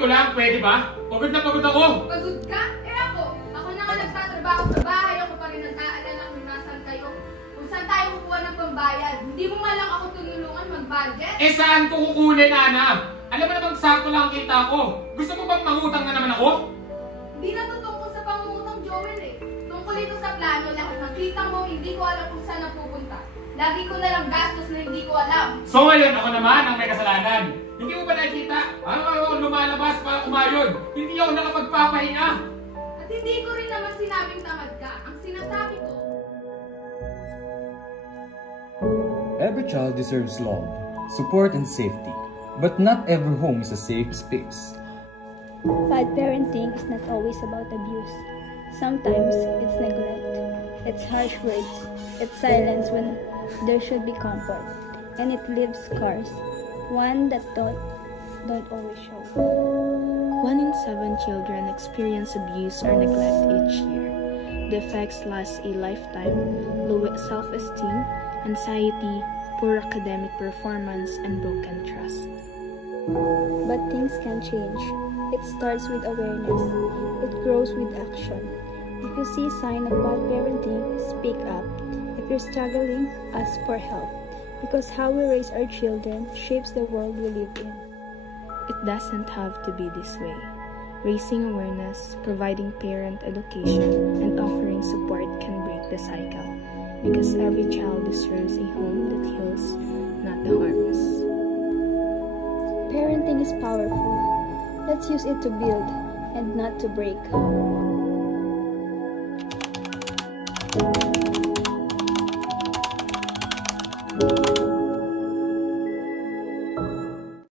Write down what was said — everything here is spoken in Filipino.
ko lang, pwede ba? Pagod na pagod ako. Pagod ka? Eh ako na nga nagtatrabaho sa bahay, ako pa rin nag-aalala kung nasan kayo. Kung saan tayo kukuha ng pambayad. Hindi mo man lang ako tinulungan mag-budget. Eh saan ko kukunin, Ana? Alam mo namang sakto lang kita ko. Gusto mo bang mangutang na naman ako? Hindi na to tungkol sa pangungutang, Joel eh. Tungkol ito sa plano, lahat ng kita mo, hindi ko alam kung saan napupunta. Lagi ko na lang gastos na hindi ko alam. So ngayon ako naman ang may kasalanan. Hindi mo ba nakikita? Ako lumalabas para kumayod. Hindi ako nakapagpapahinga. At hindi ko rin naman sinabing tamad ka. Ang sinasabi ko, Every child deserves love, support, and safety. But not every home is a safe space. Bad parenting is not always about abuse. Sometimes it's neglect, it's harsh words, it's silence when there should be comfort, and it leaves scars, one that don't always show. 1 in 7 children experience abuse or neglect each year. The effects last a lifetime: low self-esteem, anxiety, poor academic performance, and broken trust. But things can change. It starts with awareness. It grows with action. If you see sign of bad parenting, speak up. If you're struggling, ask for help. Because how we raise our children shapes the world we live in. It doesn't have to be this way. Raising awareness, providing parent education, and offering support can break the cycle. Because every child deserves a home that heals, not harms. Parenting is powerful. Let's use it to build and not to break.